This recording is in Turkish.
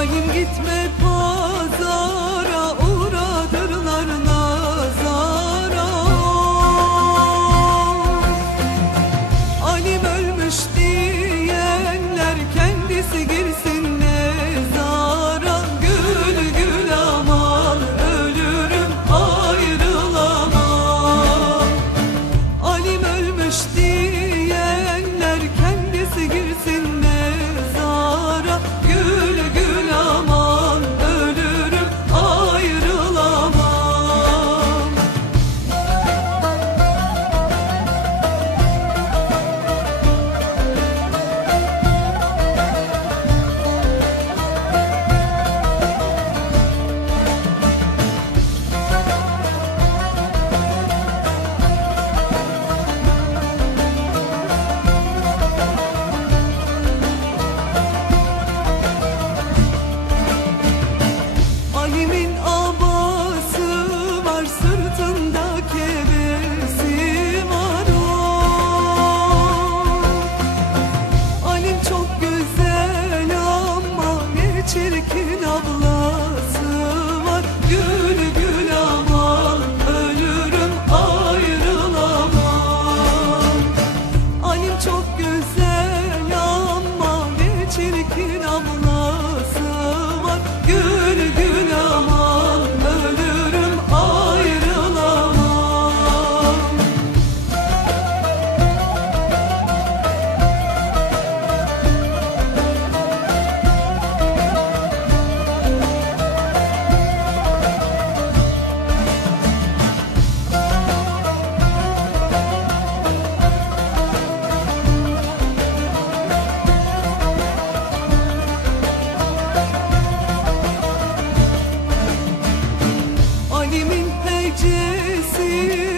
Halim gitme pa çekicisi